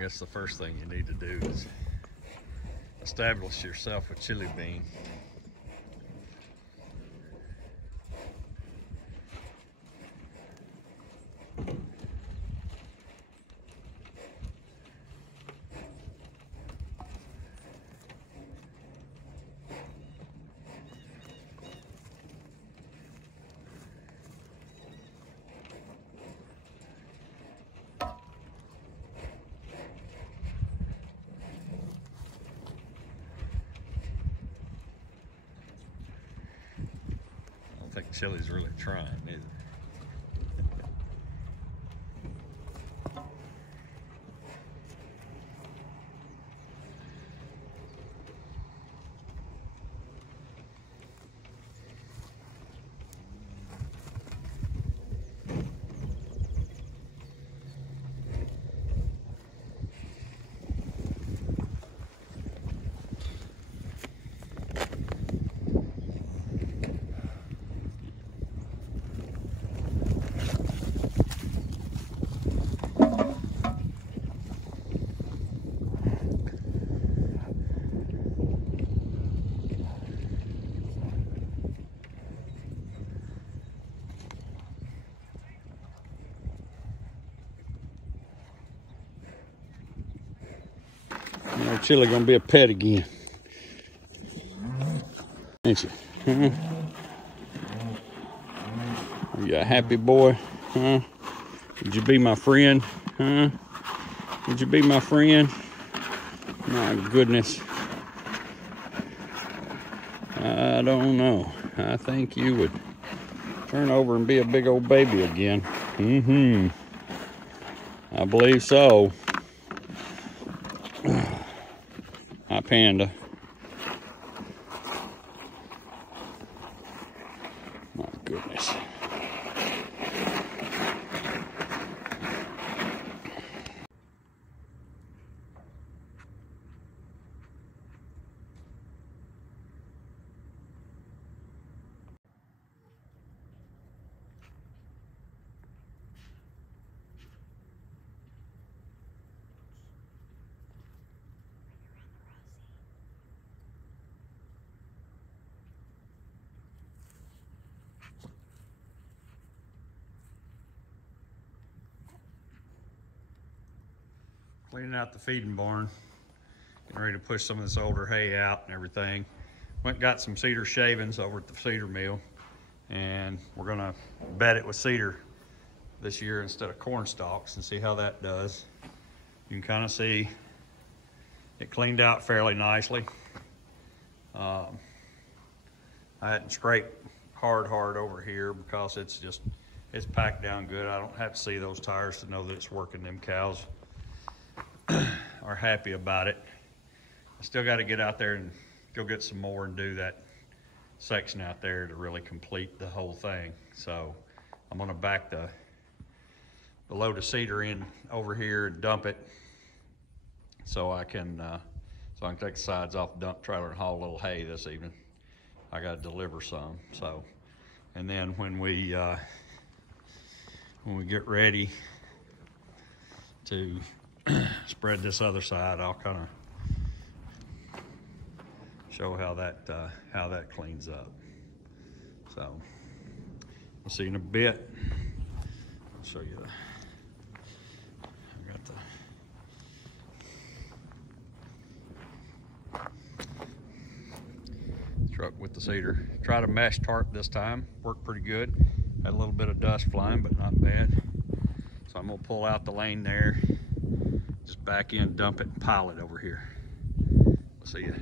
guess the first thing you need to do is establish yourself a chili bean. I don't think chili's really trying either. Chili gonna be a pet again, ain't you? Huh? Are you a happy boy? Huh? Would you be my friend? Huh? Would you be my friend? My goodness. I don't know. I think you would turn over and be a big old baby again. I believe so. Hi, Panda. My goodness. Cleaning out the feeding barn, getting ready to push some of this older hay out and everything. Went and got some cedar shavings over at the cedar mill, and we're gonna bed it with cedar this year instead of corn stalks and see how that does. You can kind of see it cleaned out fairly nicely. I hadn't scraped hard over here because it's packed down good. I don't have to see those tires to know that it's working. Them cows are happy about it. I still got to get out there and go get some more and do that section out there to really complete the whole thing. So I'm gonna back the load of cedar in over here and dump it so I can take the sides off the dump trailer and haul a little hay this evening. I got to deliver some. So, and then when we get ready to spread this other side, I'll kind of show how that cleans up. So we'll see in a bit. I'll show you. I got the truck with the cedar. Tried a mesh tarp this time. Worked pretty good. Had a little bit of dust flying, but not bad. So I'm gonna pull out the lane there, just back in, dump it, and pile it over here. We'll see you.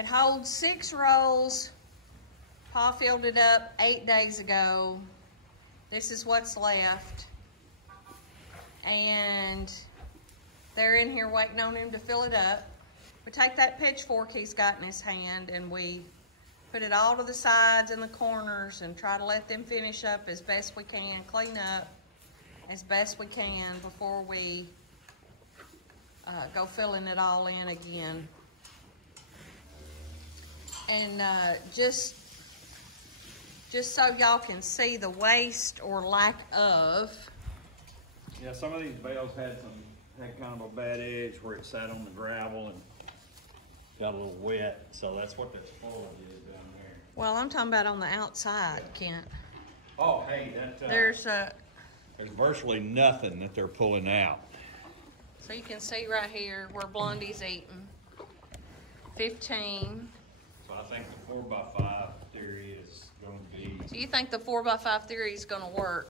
It holds 6 rolls. Pa filled it up 8 days ago. This is what's left. And they're in here waiting on him to fill it up. We take that pitchfork he's got in his hand and we put it all to the sides and the corners and try to let them finish up as best we can, clean up as best we can before we go filling it all in again. And just so y'all can see the waste or lack of. Yeah, some of these bales had kind of a bad edge where it sat on the gravel and got a little wet, so that's what that spoilage is down there. Well, I'm talking about on the outside, Kent. Oh, hey, that There's virtually nothing that they're pulling out. so you can see right here where Blondie's eating. 15. So I think the 4x5 theory is going to be. So you think the 4x5 theory is going to work?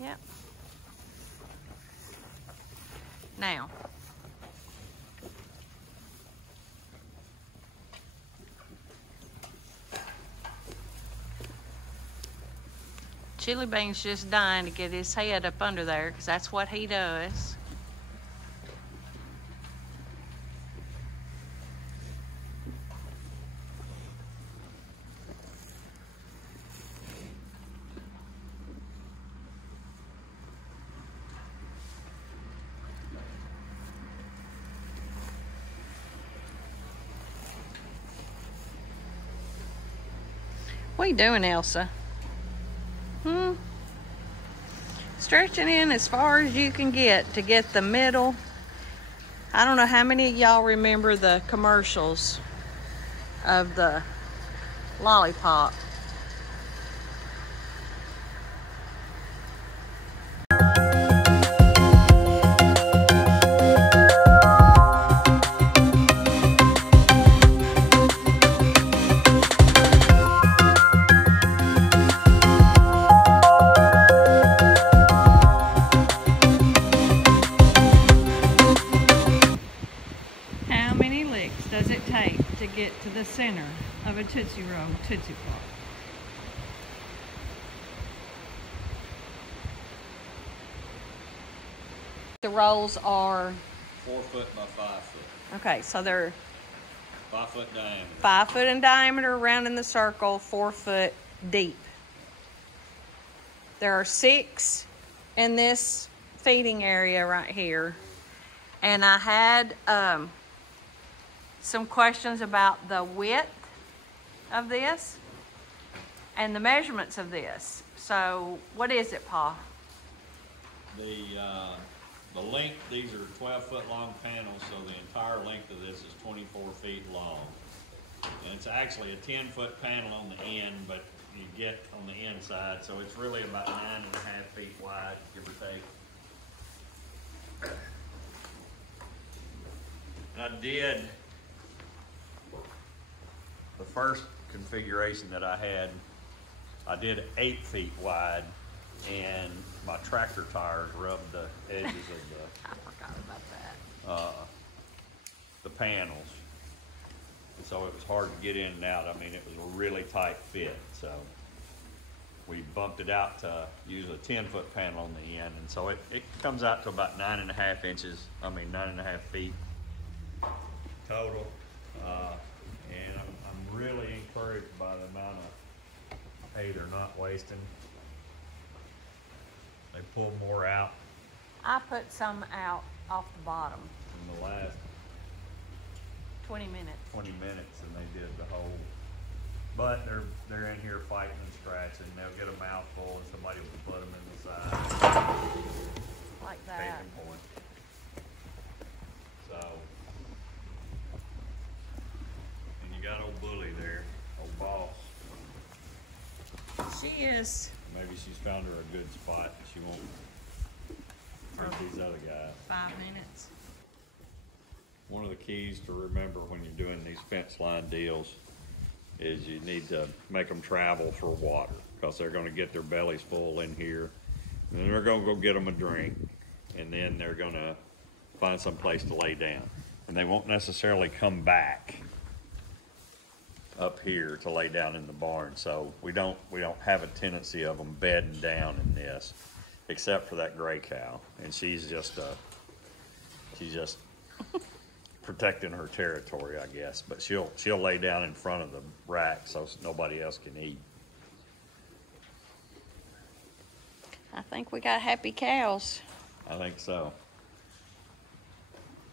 Yep. Now, Chili Bean's just dying to get his head up under there because that's what he does. What you doing, Elsa? Stretching in as far as you can get to get the middle. I don't know how many of y'all remember the commercials of the lollipop. Does it take to get to the center of a Tootsie Roll Tootsie Pop? The rolls are 4 foot by 5 foot. okay, so they're 5 foot diameter. 5 foot in diameter, around in the circle, 4 foot deep. There are 6 in this feeding area right here, and I had some questions about the width of this and the measurements of this. So what is it, Pa? The length, these are 12 foot long panels, so the entire length of this is 24 feet long. And it's actually a 10 foot panel on the end, but you get on the inside, so it's really about 9.5 feet wide, give or take. I did the first configuration that I had. I did 8 feet wide, and my tractor tires rubbed the edges of I forgot about that. the panels, and so it was hard to get in and out. I mean, it was a really tight fit, so we bumped it out to use a 10-foot panel on the end, and so it comes out to about 9.5 inches. I mean, 9.5 feet total, and I'm really encouraged by the amount of hay they're not wasting. They pull more out I put some out off the bottom. in the last 20 minutes. 20 minutes, and they did the whole. But they're in here fighting and scratching. They'll get a mouthful, and somebody will put them in the side. Like that. Case in point. So, and you got old Bully there, old boss. She is. Maybe she's found her a good spot. She won't hurt these other guys. 5 minutes. One of the keys to remember when you're doing these fence line deals is you need to make them travel for water, because they're going to get their bellies full in here, and then they're going to go get them a drink, and then they're going to find some place to lay down, and they won't necessarily come back up here to lay down in the barn. So we don't have a tendency of them bedding down in this, except for that gray cow, and she's just protecting her territory, I guess. But she'll lay down in front of the rack so nobody else can eat. I think we got happy cows. I think so.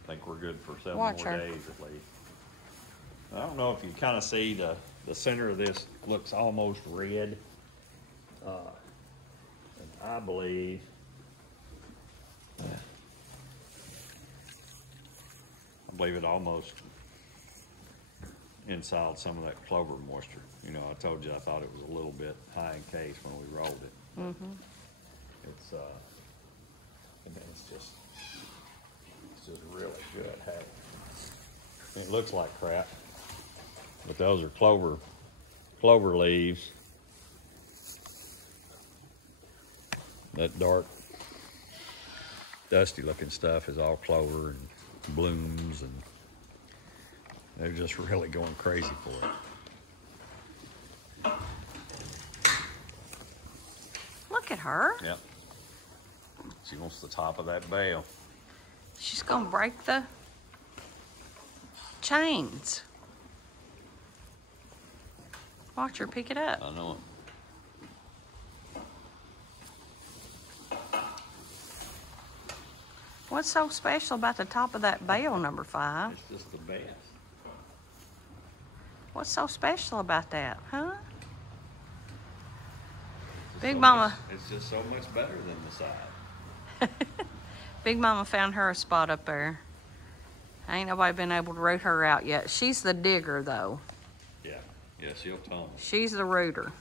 I think we're good for 7 Watch more her. days at least. I don't know if you kind of see the center of this looks almost red. And I believe it almost inside some of that clover moisture. You know, I told you I thought it was a little bit high in case when we rolled it. Mm-hmm. And it's just really good. It looks like crap, but those are clover leaves. That dark, dusty looking stuff is all clover and blooms, and they're just really going crazy for it. Look at her. Yep. She wants the top of that bale. She's gonna break the chains. Watch her pick it up. I know it. What's so special about the top of that bale, number 5? It's just the best. What's so special about that, huh? It's Big so Mama. much- it's just so much better than the side. Big Mama found her a spot up there. Ain't nobody been able to root her out yet. She's the digger, though. Yeah, she'll tone. She's the rooter.